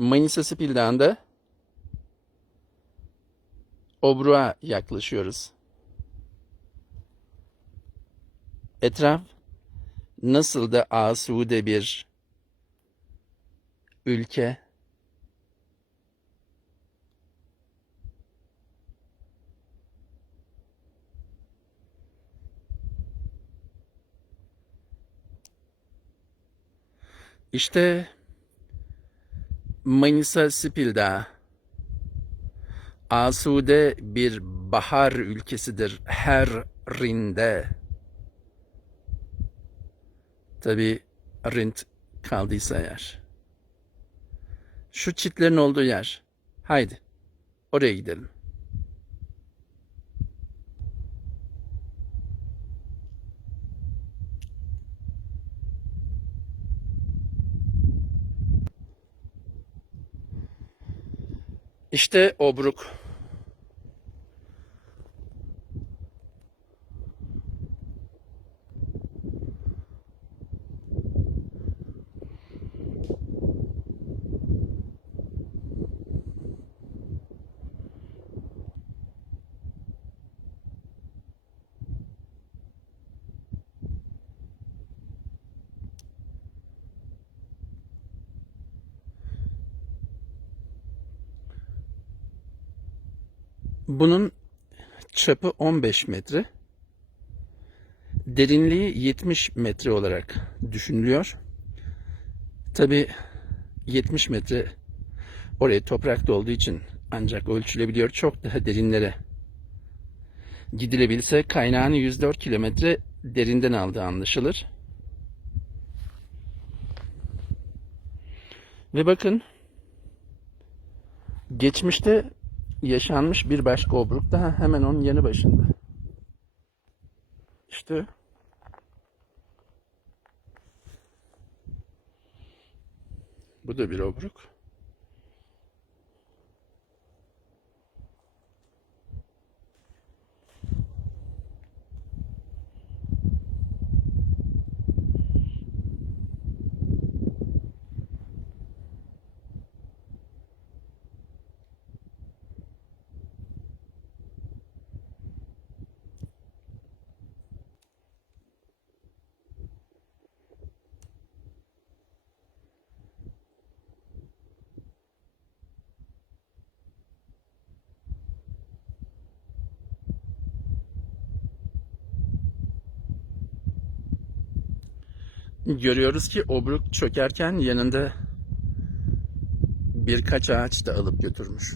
Manisa Spil Dağı'nda Obru'a yaklaşıyoruz. Etraf nasıl da asude bir ülke. İşte Manisa Spil Dağı. Asude bir bahar ülkesidir her rinde. Tabi rint kaldıysa eğer. Şu çitlerin olduğu yer. Haydi oraya gidelim. İşte Obruk. Bunun çapı 15 metre. Derinliği 70 metre olarak düşünülüyor. Tabi 70 metre oraya toprakta olduğu için ancak ölçülebiliyor. Çok daha derinlere gidilebilse kaynağını 104 kilometre derinden aldığı anlaşılır. Ve bakın geçmişte yaşanmış bir başka obruk daha hemen onun yanı başında. İşte bu da bir obruk. Görüyoruz ki obruk çökerken yanında birkaç ağaç da alıp götürmüş.